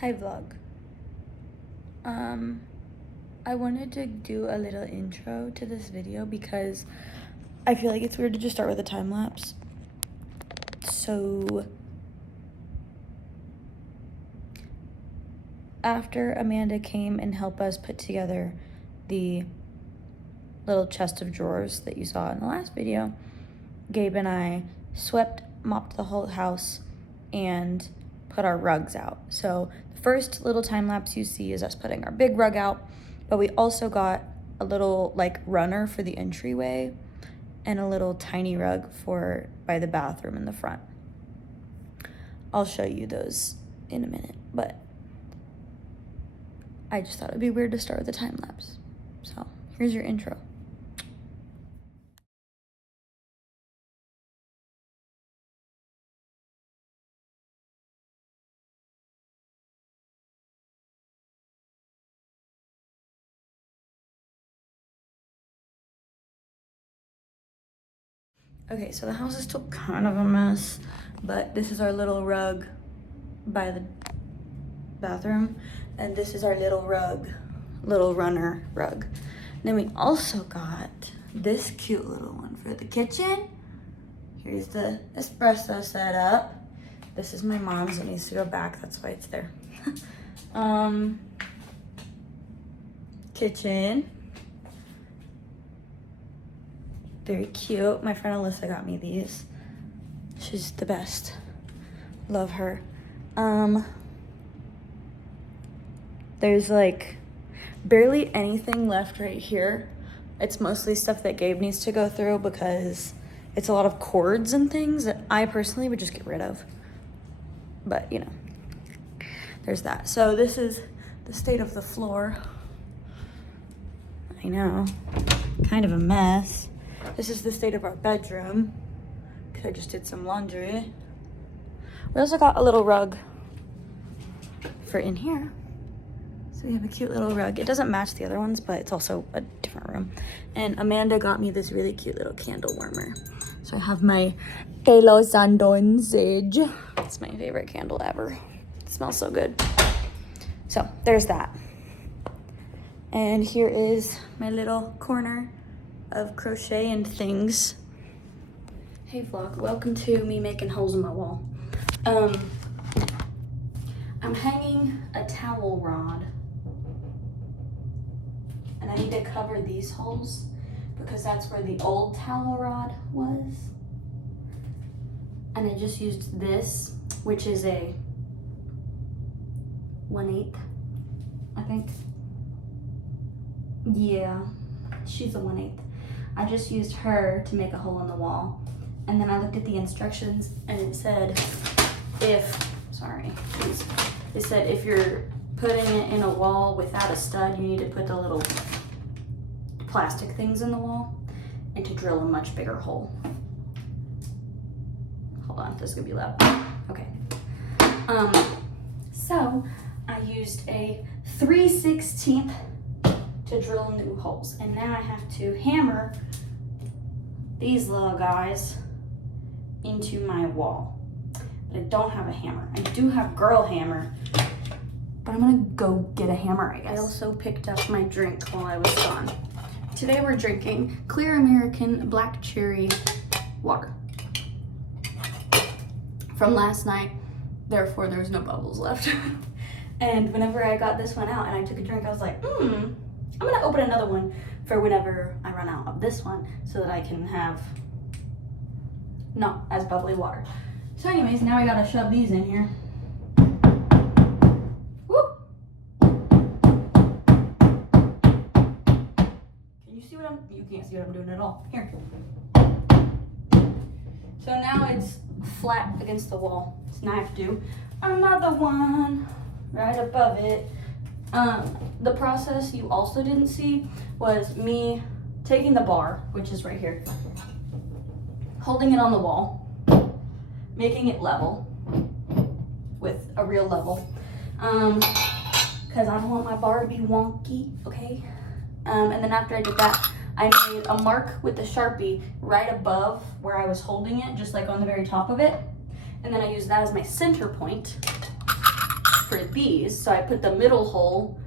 Hi vlog. I wanted to do a little intro to this video because I feel like it's weird to just start with a time lapse. So after Amanda came and helped us put together the little chest of drawers that you saw in the last video, Gabe and I swept, mopped the whole house, and put our rugs out. So the first little time lapse you see is us putting our big rug out, but we also got a little like runner for the entryway and a little tiny rug for by the bathroom in the front. I'll show you those in a minute, but I just thought it'd be weird to start with a time lapse. So here's your intro. Okay, so the house is still kind of a mess, but this is our little rug by the bathroom, and this is our little runner rug. And then we also got this cute little one for the kitchen. Here's the espresso setup. This is my mom's, it needs to go back, that's why it's there. Kitchen. Very cute. My friend Alyssa got me these. She's the best. Love her. There's like barely anything left right here. It's mostly stuff that Gabe needs to go through because it's a lot of cords and things that I personally would just get rid of. But you know, there's that. So this is the state of the floor. I know, kind of a mess. This is the state of our bedroom because I just did some laundry. We also got a little rug for in here. So we have a cute little rug. It doesn't match the other ones, but it's also a different room. And Amanda got me this really cute little candle warmer. So I have my Palo Santo and Sage. It's my favorite candle ever. It smells so good. So there's that. And here is my little corner of crochet and things. Hey vlog, welcome to me making holes in my wall. I'm hanging a towel rod and I need to cover these holes because that's where the old towel rod was. And I just used this, which is a 1/8, I think. Yeah, she's a 1/8. I just used her to make a hole in the wall. And then I looked at the instructions and it said it said if you're putting it in a wall without a stud, you need to put the little plastic things in the wall and to drill a much bigger hole. Hold on, this is gonna be loud. Okay. So I used a 3/16 to drill new holes. And now I have to hammer these little guys into my wall. But I don't have a hammer. I do have girl hammer, but I'm gonna go get a hammer, I guess. I also picked up my drink while I was gone. Today we're drinking Clear American Black Cherry water from last night, therefore there's no bubbles left. And whenever I got this one out and I took a drink, I was like, I'm gonna open another one for whenever I run out of this one so that I can have not as bubbly water. So anyways, now I gotta shove these in here. Woo! Can you see what you can't see what I'm doing at all. Here. So now it's flat against the wall. So now I have to do another one right above it. The process you also didn't see was me taking the bar, which is right here, holding it on the wall, making it level with a real level, because I don't want my bar to be wonky, okay? And then after I did that, I made a mark with the Sharpie right above where I was holding it, just like on the very top of it. And then I used that as my center point. for these. So I put the middle hole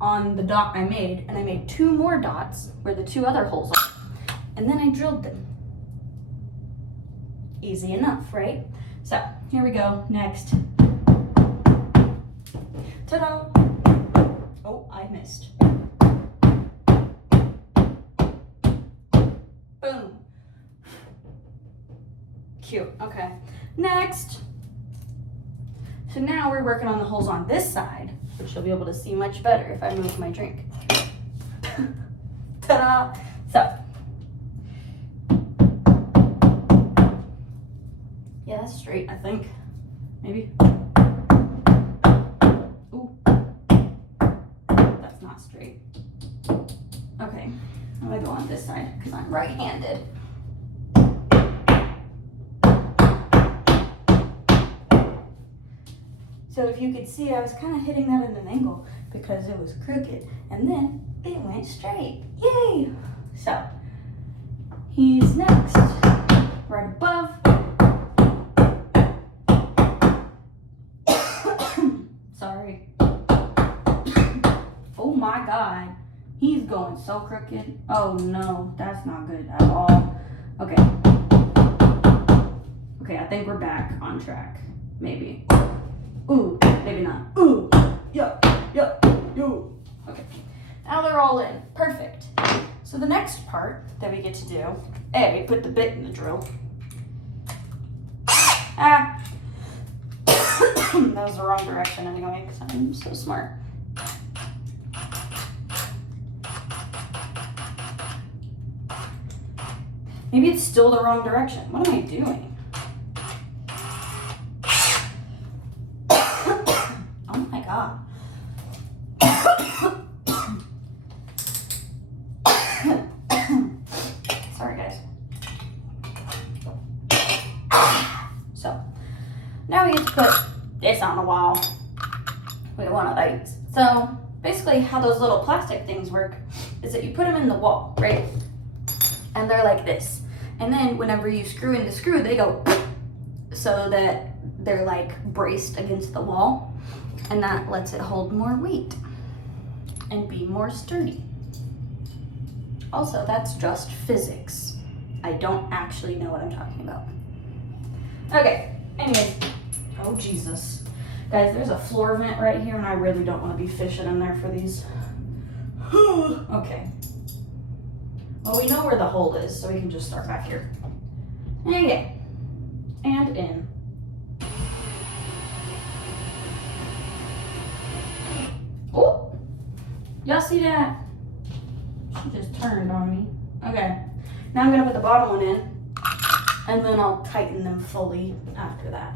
on the dot I made, and I made 2 more dots where the 2 other holes are. And then I drilled them. Easy enough, right? So here we go, next. Ta-da! Oh, I missed. Boom. Cute, okay. Next. So now we're working on the holes on this side, which you'll be able to see much better if I move my drink. Ta-da! So. Yeah, that's straight, I think. Maybe. Ooh. That's not straight. Okay, I'm gonna go on this side because I'm right-handed. So if you could see, I was kind of hitting that at an angle because it was crooked, and then it went straight. Yay! So, he's next, right above. Sorry. Oh my God. He's going so crooked. Oh no, that's not good at all. Okay. Okay, I think we're back on track. Maybe. Ooh, maybe not. Ooh, yo. Okay, now they're all in. Perfect. So the next part that we get to do, A, put the bit in the drill. Ah. That was the wrong direction anyway, because I'm so smart. Maybe it's still the wrong direction. What am I doing? Oh my God. Sorry, guys. So, now we get to put this on the wall. We don't want these. So, basically how those little plastic things work is that you put them in the wall, right? And they're like this. And then whenever you screw in the screw, they go so that they're like braced against the wall. And that lets it hold more weight and be more sturdy. Also, that's just physics. I don't actually know what I'm talking about. Okay, anyways. Oh, Jesus. Guys, there's a floor vent right here, and I really don't want to be fishing in there for these. Okay. Well, we know where the hole is, so we can just start back here. Okay. And in. Oh! Y'all see that? She just turned on me. Okay. Now I'm going to put the bottom one in, and then I'll tighten them fully after that.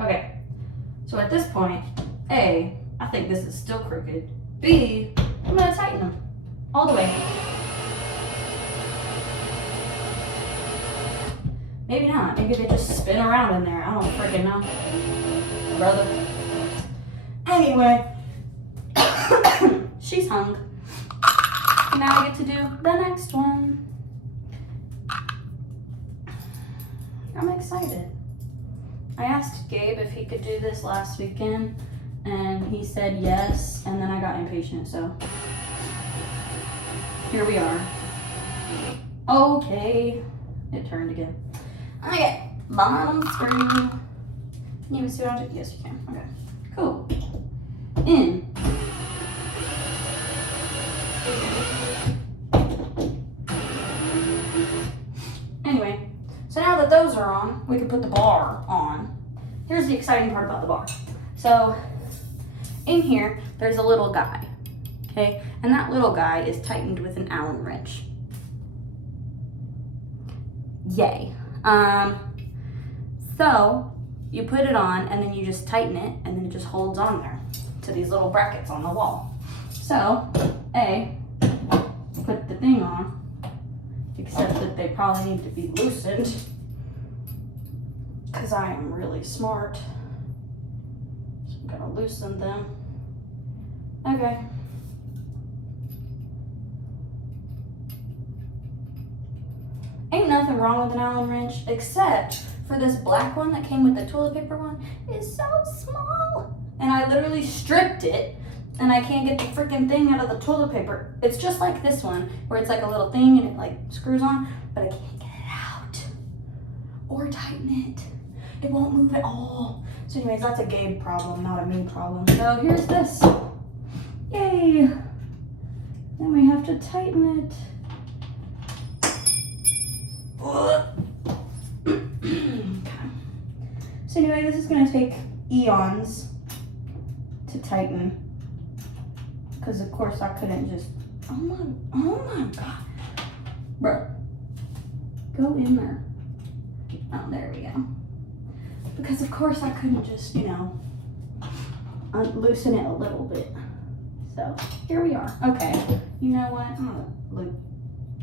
Okay. So at this point, A, I think this is still crooked. B, I'm going to tighten them all the way. Maybe not. Maybe they just spin around in there. I don't freaking know. Brother. Anyway, she's hung. Now I get to do the next one. I'm excited. I asked Gabe if he could do this last weekend, and he said yes, and then I got impatient, so here we are. Okay, it turned again. Okay, bottom screw. Can you even see what I'm doing? Yes, you can. Okay, cool. In. Anyway, so now that those are on, we can put the bar on. Here's the exciting part about the bar. So, in here, there's a little guy, okay? And that little guy is tightened with an Allen wrench. Yay. So, you put it on, and then you just tighten it, and then it just holds on there to these little brackets on the wall. So, A, put the thing on, except that they probably need to be loosened, because I am really smart. So I'm gonna loosen them. Okay. Ain't nothing wrong with an Allen wrench, except for this black one that came with the toilet paper one is so small. And I literally stripped it, and I can't get the freaking thing out of the toilet paper. It's just like this one, where it's like a little thing and it like screws on, but I can't get it out or tighten it. It won't move at all. So anyways, that's a Gabe problem, not a me problem. So here's this. Yay. Then we have to tighten it. So anyway, this is gonna take eons to tighten, because of course I couldn't just, oh my God. Bro, go in there. Oh, there we go. Because of course I couldn't just, you know, loosen it a little bit. So here we are. Okay, you know what? I'm gonna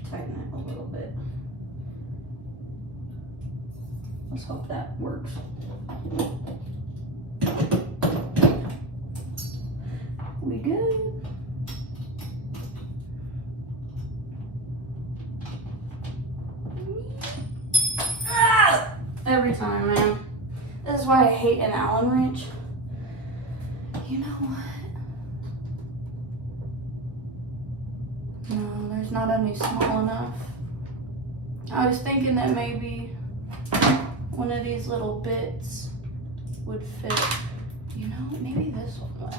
tighten it a little bit. Let's hope that works. We good? Ah! Every time, man. This is why I hate an Allen wrench. You know what? No, there's not any small enough. I was thinking that maybe one of these little bits would fit. You know, maybe this one will.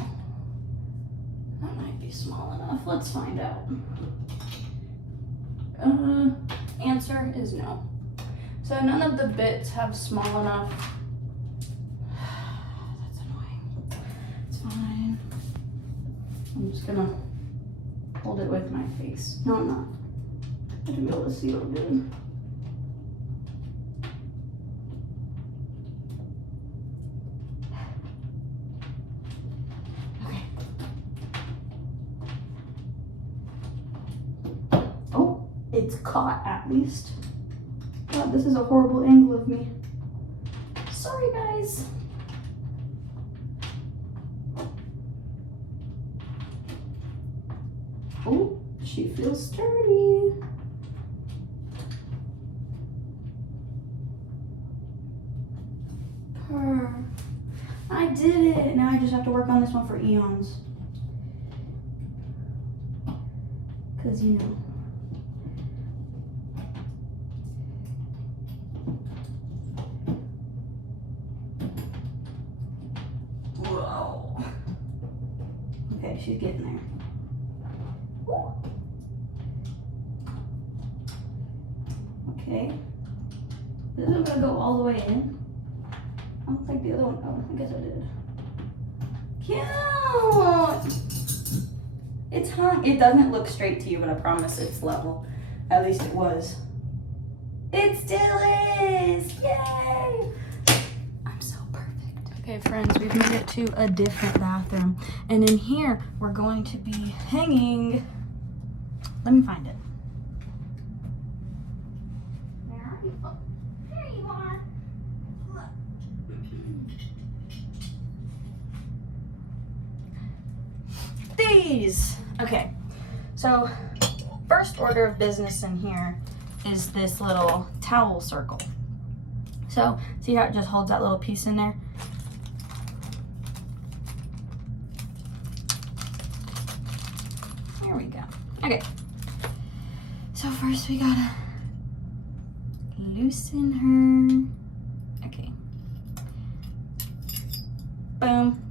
That might be small enough. Let's find out. Answer is no. So none of the bits have small enough. That's annoying. It's fine. I'm just gonna hold it with my face. No, I'm not. I should be able to see it good. Okay. Oh, it's caught at least. God, this is a horrible angle of me. Sorry, guys. Oh, she feels sturdy. Purr. I did it. Now I just have to work on this one for eons. Because, you know. Whoa. Okay, she's getting there. Woo. Okay. This isn't gonna go all the way in. I don't think the other one, oh, I guess I did. Cute! It's hung. It doesn't look straight to you, but I promise it's level. At least it was. It still is! Yay! I'm so perfect. Okay, friends, we've made it to a different bathroom. And in here, we're going to be hanging. Let me find it. Where are you? Oh, there you are. Look. These. Okay, so first order of business in here is this little towel circle. So see how it just holds that little piece in there? There we go. Okay, so first we gotta loosen her. Okay, boom.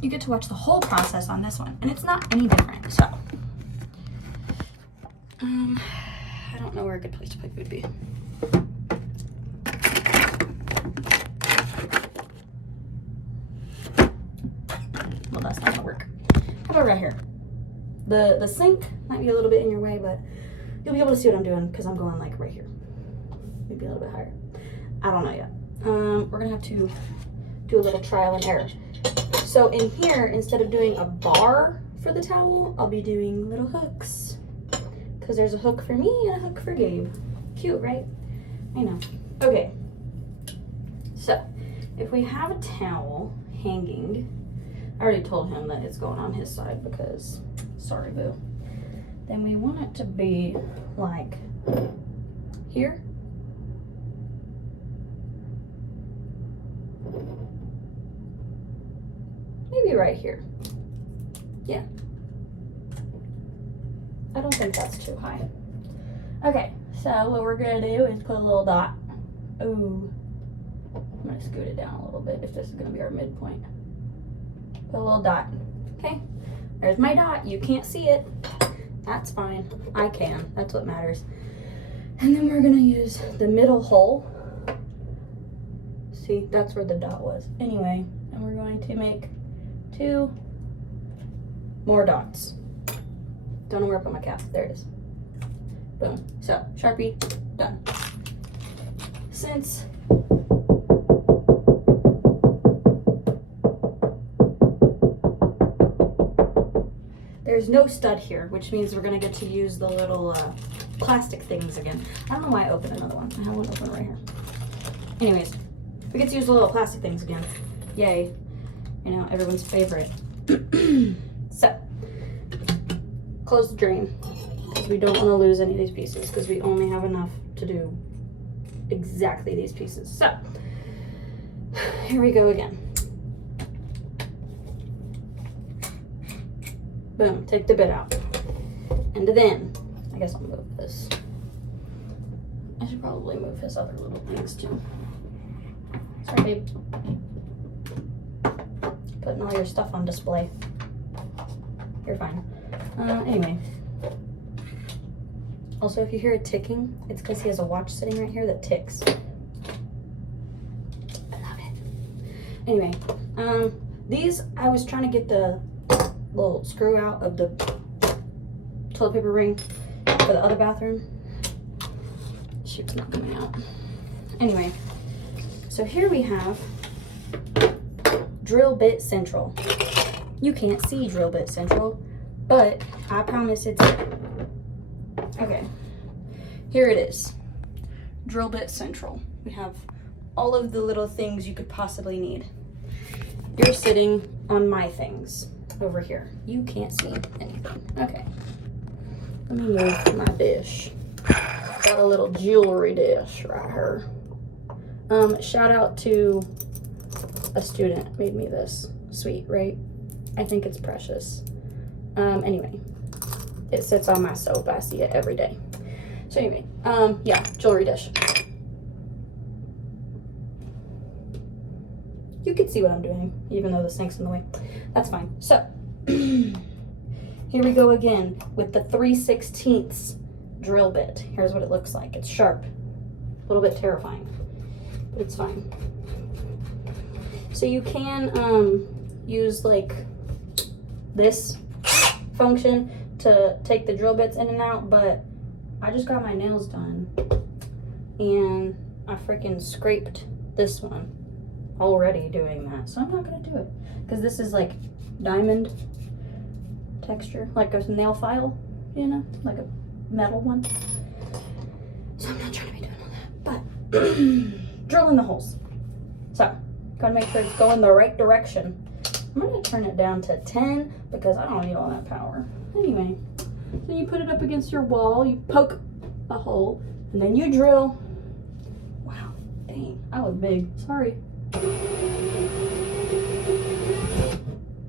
You get to watch the whole process on this one, and it's not any different. So I don't know where a good place to put would be. Well, that's not gonna work. How about right here? The sink might be a little bit in your way, but you'll be able to see what I'm doing because I'm going like right here. Maybe a little bit higher. I don't know yet. We're gonna have to do a little trial and error. So in here, instead of doing a bar for the towel, I'll be doing little hooks. Because there's a hook for me and a hook for Gabe. Cute, right? I know. Okay. So, if we have a towel hanging, I already told him that it's going on his side because, sorry boo. then we want it to be like here. Maybe right here. Yeah. I don't think that's too high. Okay, so what we're gonna do is put a little dot. Ooh. I'm gonna scoot it down a little bit if this is gonna be our midpoint. Put a little dot. Okay, there's my dot. You can't see it. That's fine. I can. That's what matters. And then we're gonna use the middle hole. See, that's where the dot was. Anyway, and we're going to make 2 more dots. Don't know where I put my cap. There it is. Boom. So, Sharpie, done. Since there's no stud here, which means we're gonna get to use the little plastic things again. I don't know why I opened another one. I have one open right here. Anyways, we get to use the little plastic things again. Yay. You know, everyone's favorite. So, close the drain, because we don't want to lose any of these pieces, because we only have enough to do exactly these pieces. So, here we go again. Boom, take the bit out. And then, I guess I'll move this. I should probably move his other little things too. Sorry, babe. Putting all your stuff on display. You're fine. Anyway. Also, if you hear it ticking, it's because he has a watch sitting right here that ticks. I love it. Anyway, these, I was trying to get the little screw out of the toilet paper ring for the other bathroom. Shoot's not coming out. Anyway, so here we have drill bit central. You can't see drill bit central, but I promise it's okay. Here it is. Drill bit central. We have all of the little things you could possibly need. You're sitting on my things over here. You can't see anything. Okay. Let me move my dish. Got a little jewelry dish right here. Shout out to a student made me this. Sweet, right? I think it's precious. Anyway, it sits on my soap. I see it every day. So anyway, yeah, jewelry dish. You can see what I'm doing, even though the sink's in the way. That's fine. So, here we go again with the 3/16 drill bit. Here's what it looks like. It's sharp. A little bit terrifying, but it's fine. So you can use like this function to take the drill bits in and out, but I just got my nails done and I freaking scraped this one already doing that, so I'm not gonna do it because this is like diamond texture, like a nail file, you know, like a metal one. So I'm not trying to be doing all that, but drilling the holes. So gotta make sure it's going the right direction. I'm gonna turn it down to 10 because I don't need all that power. Anyway, so you put it up against your wall, you poke a hole, and then you drill. Wow, dang, I was big, sorry.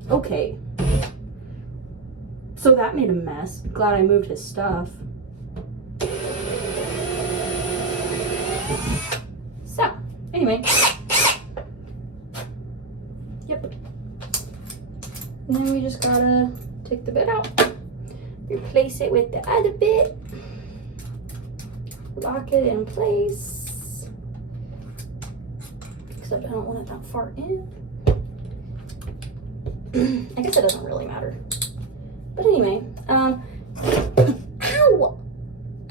Okay, so that made a mess. Glad I moved his stuff. So, anyway. Yep. And then we just gotta take the bit out, replace it with the other bit, lock it in place, except I don't want it that far in. I guess it doesn't really matter. But anyway, ow!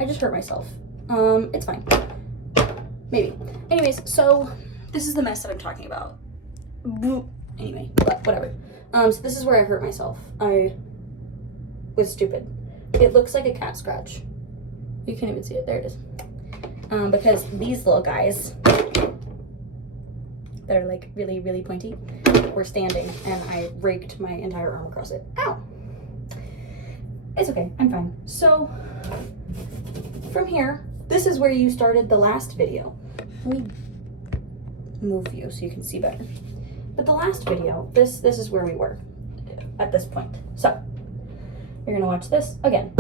I just hurt myself. It's fine. Maybe. Anyways, so this is the mess that I'm talking about. Anyway, but whatever. So this is where I hurt myself. I was stupid. It looks like a cat scratch. You can't even see it. There it is. Because these little guys that are like really, really pointy were standing and I raked my entire arm across it. Ow! It's okay, I'm fine. So from here, this is where you started the last video. Let me move you so you can see better. But the last video, this is where we were at this point. So you're gonna watch this again.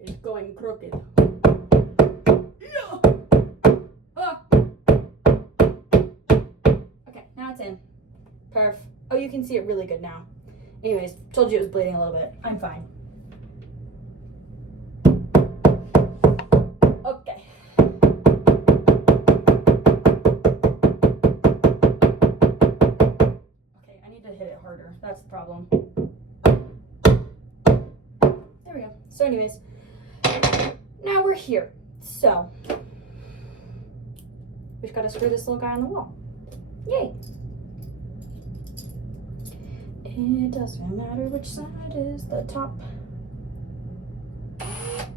It's going crooked. Ah. Okay, now it's in. Perf. Oh, you can see it really good now. Anyways, told you it was bleeding a little bit. I'm fine. Okay. Okay, I need to hit it harder. That's the problem. There we go. So anyways, now we're here. So, we just gotta screw this little guy on the wall. Yay. It doesn't matter which side is the top.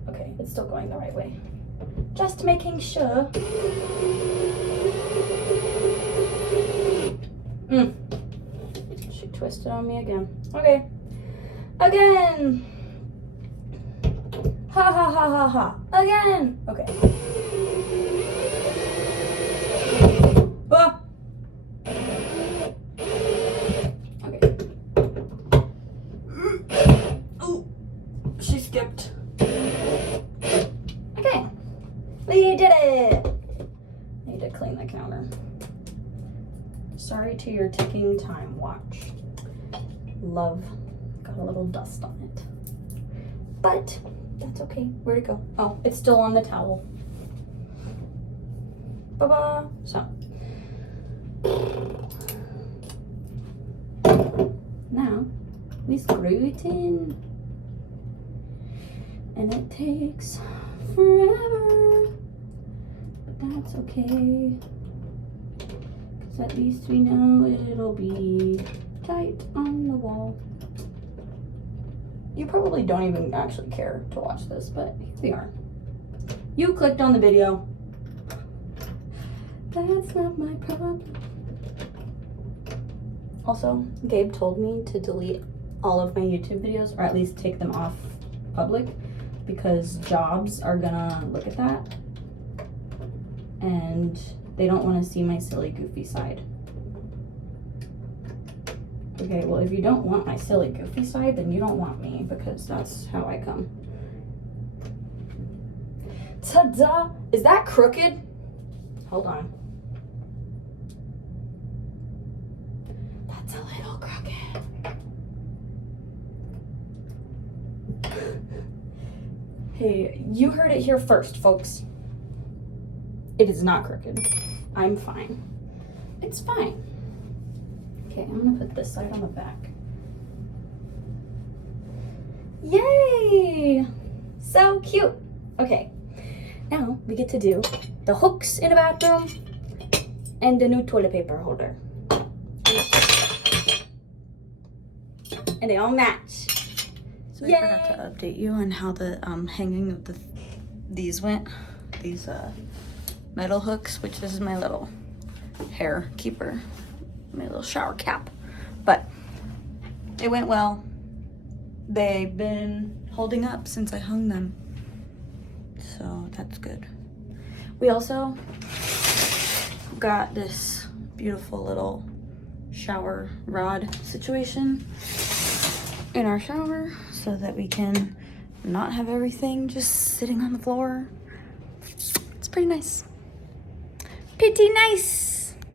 Okay, it's still going the right way. Just making sure. She twisted on me again. Okay. Again. Ha ha ha ha ha. Again. Okay. Ah. Okay. Ooh. She skipped. Okay. We did it. I need to clean the counter. Sorry to your ticking time watch. Love. Got a little dust on it. But that's okay. Where'd it go? Oh, it's still on the towel. Ba-ba. So. Now, we screw it in. And it takes forever. But that's okay. Because at least we know it'll be tight on the wall. You probably don't even actually care to watch this, but here we are. You clicked on the video. That's not my problem. Also, Gabe told me to delete all of my YouTube videos, or at least take them off public, because jobs are gonna look at that and they don't want to see my silly, goofy side. Okay, well, if you don't want my silly, goofy side, then you don't want me, because that's how I come. Ta-da! Is that crooked? Hold on. That's a little crooked. Hey, you heard it here first, folks. It is not crooked. I'm fine. It's fine. Okay, I'm gonna put this side on the back. Yay! So cute. Okay, now we get to do the hooks in the bathroom and the new toilet paper holder. And they all match. So I forgot to update you on how the hanging of these went. These metal hooks, which this is my little hair keeper, my little shower cap. But it went well. They've been holding up since I hung them. So that's good. We also got this beautiful little shower rod situation in our shower so that we can not have everything just sitting on the floor. It's pretty nice. Pretty nice.